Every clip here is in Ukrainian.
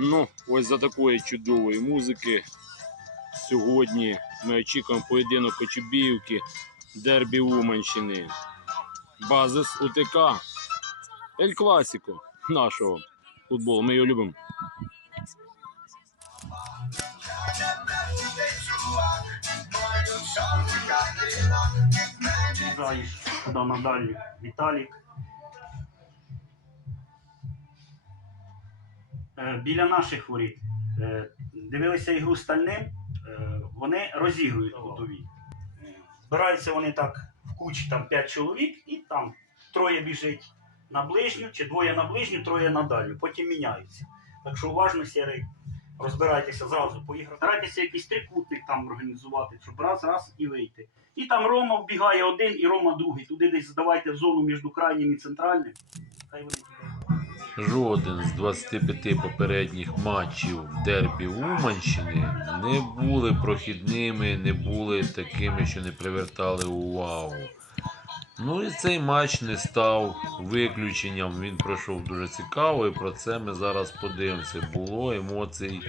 Ну, ось за такої чудової музики. Сьогодні ми очікуємо поєдинок Кочубіївки, дербі Уманщини. Базис УТК. Ель Класіко нашого футболу. Ми його любимо. Надалі Віталік. Біля наших воріт е, дивилися ігру стальним, е, вони розігрують кутові. Е, Збираються вони так в кучі там 5 чоловік, і там троє біжить на ближню, чи двоє на ближню, троє на дальню. Потім міняються. Так що уважно сірий. Розбирайтеся зразу, поіграти. Старайтеся якийсь трикутник там організувати, щоб раз, раз і вийти. І там Рома вбігає один і Рома другий. Туди десь здавайте в зону між крайнім і центральним. Хай вони. Жоден з 25 попередніх матчів дербі Уманщини не були прохідними, не були такими, що не привертали увагу. Ну і цей матч не став виключенням. Він пройшов дуже цікаво, і про це ми зараз подивимося. Було емоцій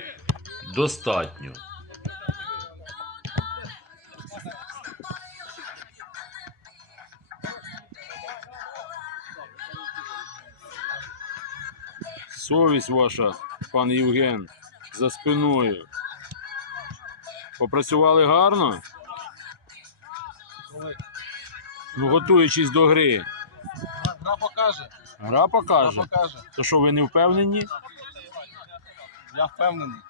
достатньо. Совість ваша, пан Євген, за спиною. Попрацювали гарно? Ну, готуючись до гри. Гра покаже. Гра Гра покаже. покаже. То що ви не впевнені? Я впевнений.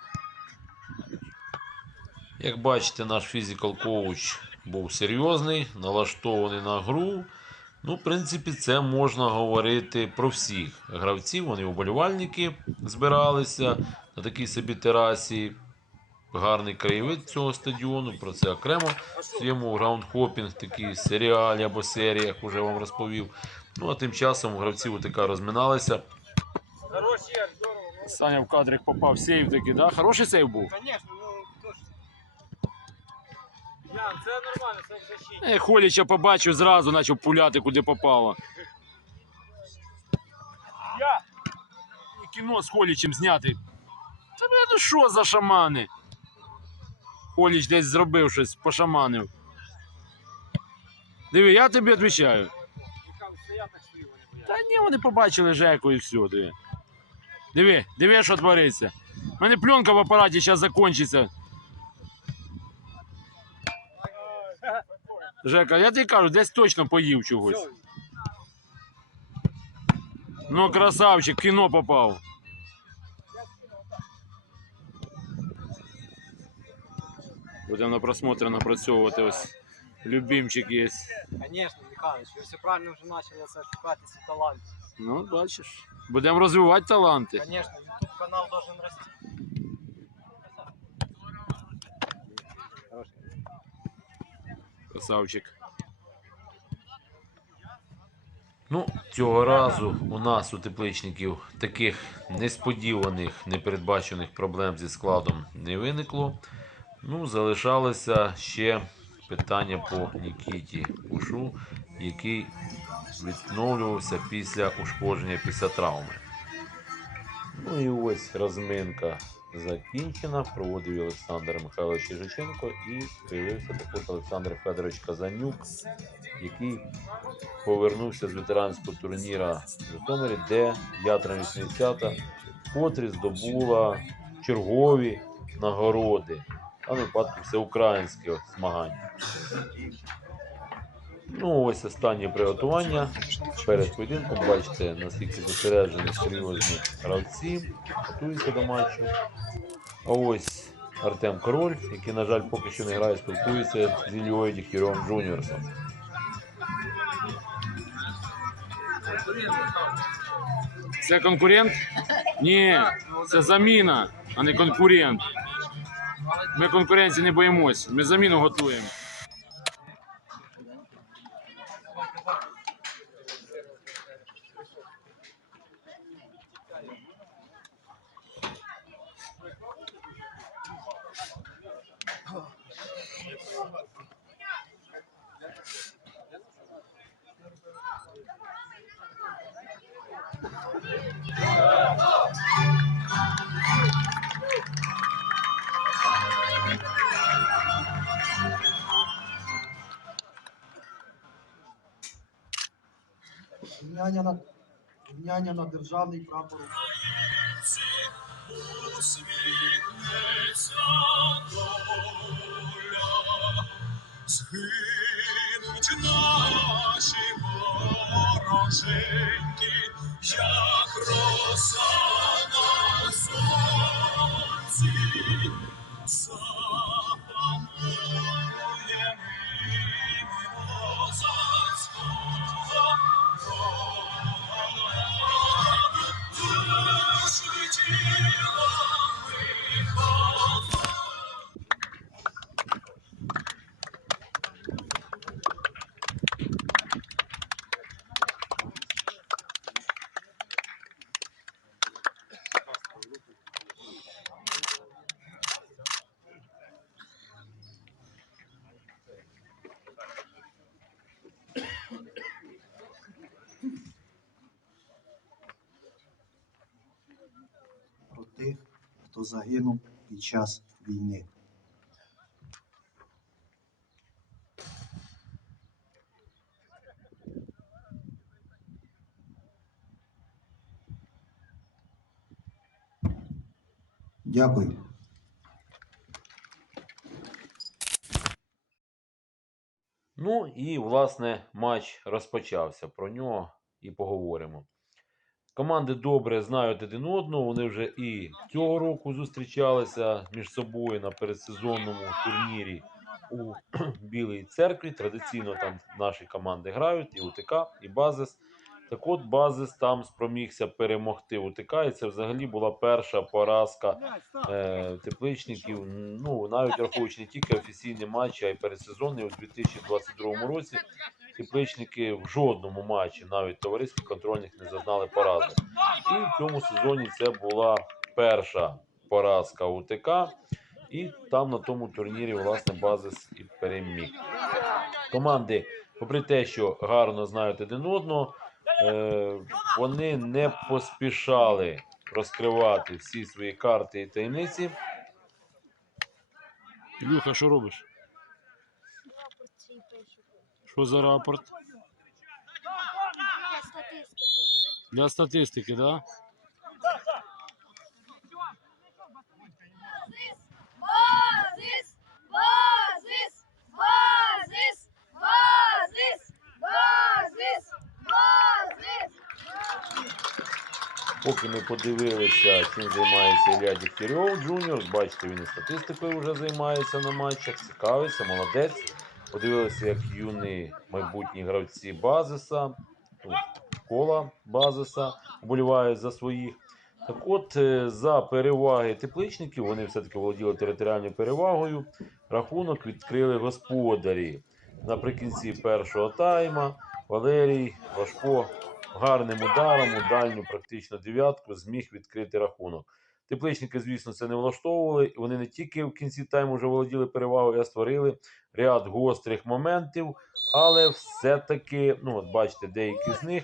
Як бачите, наш фізикал коуч був серйозний, налаштований на гру. Ну, в принципі, це можна говорити про всіх гравців. Вони вболівальники збиралися на такій собі терасі. Гарний краєвид цього стадіону. Про це окремо в своєму граундхопінг, такій серіалі або серіях вже вам розповів. Ну а тим часом гравці УТК розминалися. Саня в кадрик попав сейв такий, да? Хороший сейв був? Ж. Ян, це нормально, це в защиті. Е, Холіча побачив зразу, почав пуляти, куди попало. Я! Кіно з Холічем зняти. Та бля, ну що за шамани? Холіч десь зробив щось, пошаманив. Диви, я тобі відповідаю. Там так не. Та ні, вони побачили Жеку і все. Диви. Диви, диви, що твориться. У мене пленка в апараті зараз закінчиться. Жека, я тобі кажу, десь точно поїв чогось. Ну, красавчик, в кіно попав. Будемо на просмотр напрацьовувати ось. Любимчик є. Звісно, Михайлович, ви все правильно вже почали це шукати ці таланти. Ну, бачиш. Будемо розвивати таланти. Звісно, YouTube канал должен рости. Красавчик. Ну, цього разу у нас у тепличників таких несподіваних, непередбачених проблем зі складом не виникло. Ну, залишалося ще питання по Нікіті Ушу, який відновлювався після ушкодження після травми. Ну і ось розминка закінчена. Проводив Олександр Михайлович Єжиченко і з'явився також Олександр Федорович Казанюк, який повернувся з ветеранського турніра в Житомирі, де ятра 80 котрі здобула чергові нагороди, а в випадку всеукраїнського змагання. Ну, ось останнє приготування перед поєдинком. Бачите, наскільки зосереджені серйозні гравці, готуються до матчу. А ось Артем Король, який, на жаль, поки що не грає, спілкується з Ільєю Дігтярьовим Джуніорсом. Це конкурент? Ні, це заміна, а не конкурент. Ми конкуренції не боїмось. Ми заміну готуємо. Вміняння на, вміняння на державний прапор. Усміхнеться доля згинуть наші вороженьки, як роса на сонці, запанує мимо хто загинув під час війни. Дякую. Ну і, власне, матч розпочався. Про нього і поговоримо. Команди добре знають один одного. Вони вже і цього року зустрічалися між собою на передсезонному турнірі у Білій церкві. Традиційно там наші команди грають і УТК, і Базис. Так от Базис там спромігся перемогти УТК, і це взагалі була перша поразка е, тепличників. Ну, навіть враховуючи не тільки офіційні матчі, а й передсезонний у 2022 році. Тепличники в жодному матчі, навіть товариських контрольних, не зазнали поразок. І в цьому сезоні це була перша поразка УТК. І там на тому турнірі, власне, Базис і переміг. Команди, попри те, що гарно знають один одного, е, вони не поспішали розкривати всі свої карти і таємниці. Ілюха, що робиш? Що за рапорт? Для статистики? Да? Базис! Базис! Поки ми подивилися, чим займається Ілля Дігтярьов Джуніор. Бачите, він і статистикою вже займається на матчах, цікавиться, молодець. Подивилися, як юні майбутні гравці Базиса, кола Базиса вболівають за своїх. Так от, е, за переваги тепличників, вони все-таки володіли територіальною перевагою. Рахунок відкрили господарі. Наприкінці першого тайма Валерій Важко гарним ударом у дальню практично дев'ятку зміг відкрити рахунок. Тепличники, звісно, це не влаштовували. Вони не тільки в кінці тайму вже володіли перевагою, а створили ряд гострих моментів. Але все-таки, ну от бачите, деякі з них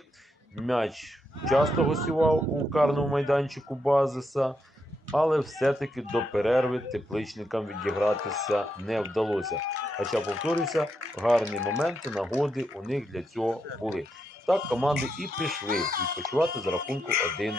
м'яч часто гостював у карному майданчику Базиса, але все-таки до перерви тепличникам відігратися не вдалося. Хоча, повторюся, гарні моменти, нагоди у них для цього були. Так команди і пішли відпочивати за рахунку 1-0.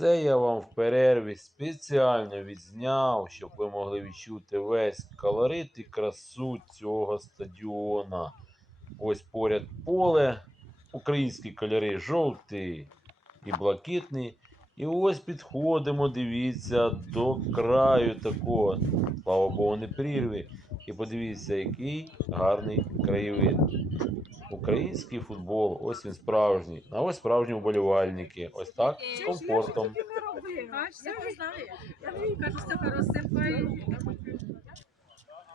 Це я вам в перерві спеціально відзняв, щоб ви могли відчути весь колорит і красу цього стадіона. Ось поряд поле, українські кольори жовтий і блакитний. І ось підходимо, дивіться, до краю такого. Слава Богу, не прірви. І подивіться, який гарний краєвид. Український футбол, ось він справжній. А ось справжні вболівальники. Ось так, з комфортом.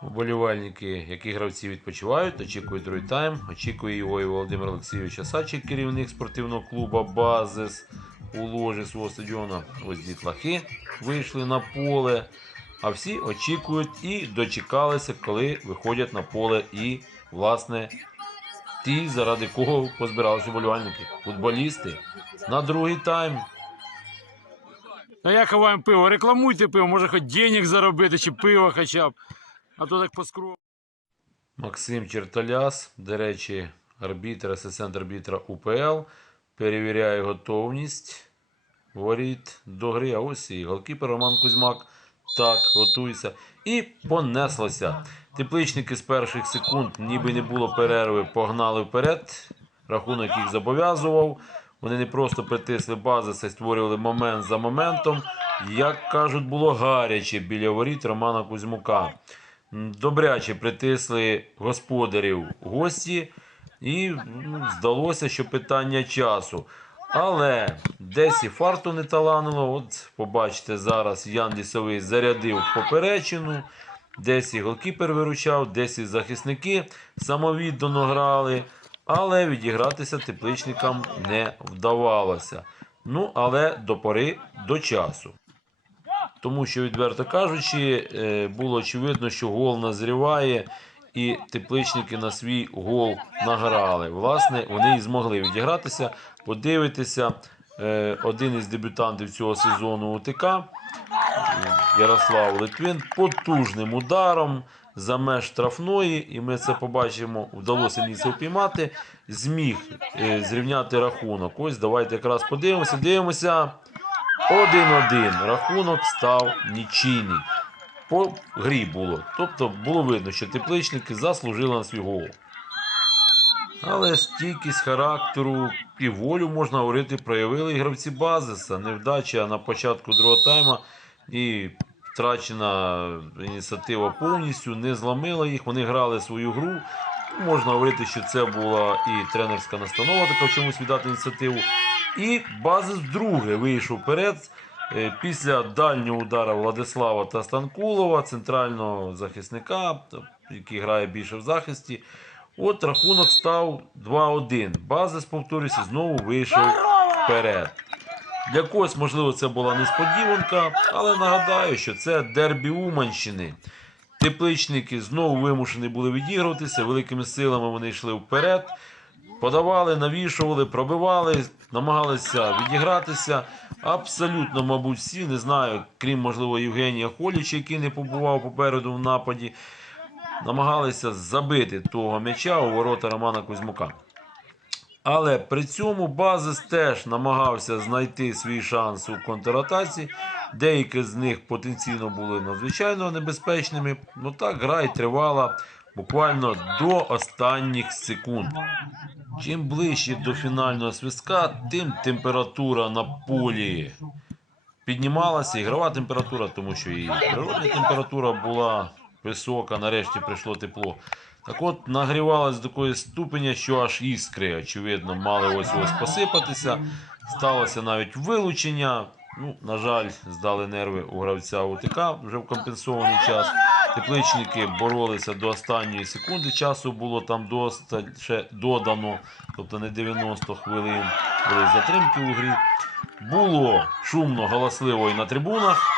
Вболівальники, які гравці відпочивають, очікують другий тайм. Очікує його і Володимир Олексійович Асачик, керівник спортивного клубу Базис у ложі свого стадіону. Ось дітлахи вийшли на поле. А всі очікують і дочекалися, коли виходять на поле і, власне, ті, заради кого позбиралися вболівальники, футболісти. На другий тайм А я ховаємо пиво. Рекламуйте пиво, може хоч денег заробити, чи пиво хоча б. А то так поскров. Максим Черталяс, до речі, арбітр, асистент арбітра УПЛ, перевіряє готовність воріт до гри. А ось і голкіпер Роман Кузьмак. Так, готується. І понеслося. Тепличники з перших секунд, ніби не було перерви, погнали вперед. Рахунок їх зобов'язував. Вони не просто притисли базиси, створювали момент за моментом. Як кажуть, було гаряче біля воріт Романа Кузьмука. Добряче притисли господарів гості, і ну, здалося, що питання часу. Але десь і фарту не таланило. От побачите, зараз Ян Лісовий зарядив поперечину, десь і голкіпер виручав, десь і захисники самовіддано грали. Але відігратися тепличникам не вдавалося. Ну, але до пори до часу. Тому що, відверто кажучи, е, було очевидно, що гол назріває, і тепличники на свій гол награли. Власне, вони і змогли відігратися. Подивитися, е, один із дебютантів цього сезону УТК Ярослав Литвин потужним ударом за меж штрафної, і ми це побачимо, вдалося мені це впіймати, зміг е, зрівняти рахунок. Ось давайте якраз подивимося. Дивимося. 1-1. Рахунок став нічийний. По грі було. Тобто було видно, що тепличники заслужили на свій гол. Але стійкість характеру і волю, можна говорити, проявили і гравці Базиса. Невдача на початку другого тайма і втрачена ініціатива повністю не зламила їх. Вони грали свою гру. Можна говорити, що це була і тренерська настанова, така в чомусь віддати ініціативу. І Базис вдруге вийшов вперед е, після дальнього удара Владислава та Станкулова, центрального захисника, який грає більше в захисті. От рахунок став 2-1. Базис, повторюся, знову вийшов вперед. Для когось, можливо, це була несподіванка, але нагадаю, що це дербі Уманщини. Тепличники знову вимушені були відігруватися, великими силами вони йшли вперед, подавали, навішували, пробивали, намагалися відігратися. Абсолютно, мабуть, всі, не знаю, крім, можливо, Євгенія Холіча, який не побував попереду в нападі, намагалися забити того м'яча у ворота Романа Кузьмука. Але при цьому Базис теж намагався знайти свій шанс у контратаці. Деякі з них потенційно були надзвичайно небезпечними. Ну так гра й тривала буквально до останніх секунд. Чим ближче до фінального свистка, тим температура на полі піднімалася, ігрова температура, тому що і природня температура була висока, нарешті прийшло тепло. Так от нагрівалась до такої ступеня, що аж іскри, очевидно, мали ось ось посипатися. Сталося навіть вилучення. Ну, на жаль, здали нерви у гравця УТК вже в компенсований час. Тепличники боролися до останньої секунди. Часу було там досталь ще додано, тобто не 90 хвилин. Були затримки у грі. Було шумно, галасливо і на трибунах.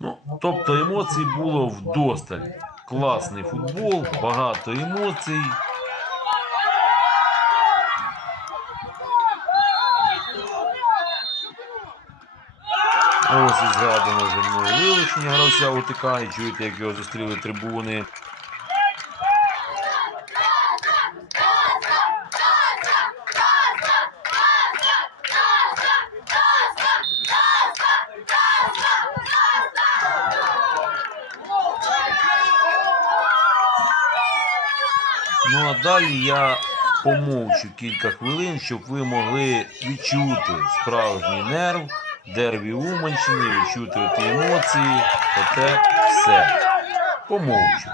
Ну, тобто емоцій було вдосталь. Класний футбол, багато емоцій. Ось і згадано вже мною вилучення гравця утикає. чуєте, як його зустріли трибуни. Я помовчу кілька хвилин, щоб ви могли відчути справжній нерв, дербі Уманщини, відчути ті емоції, оте все. Помовчу.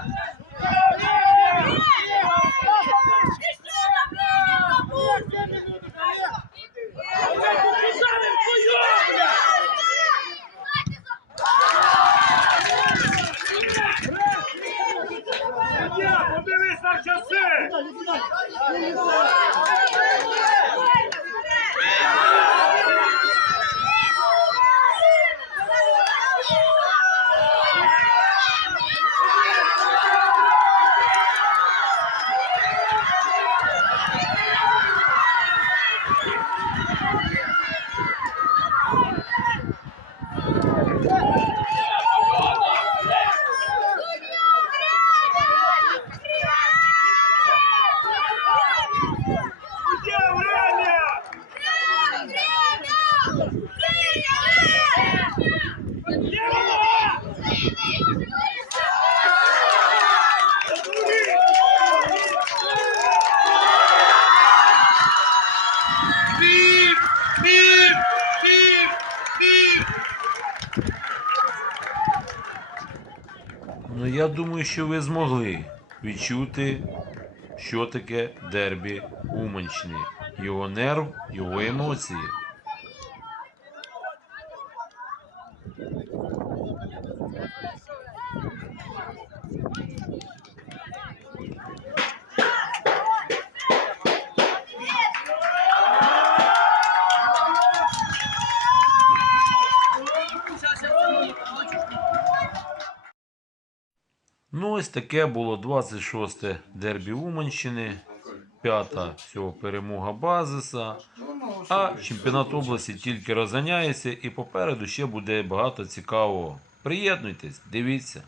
Ну, я думаю, що ви змогли відчути, що таке дербі Уманщини. Його нерв, його емоції. Ну, ось таке було 26 дербі Уманщини, п'ята всього перемога Базиса. А чемпіонат області тільки розганяється і попереду ще буде багато цікавого. Приєднуйтесь, дивіться.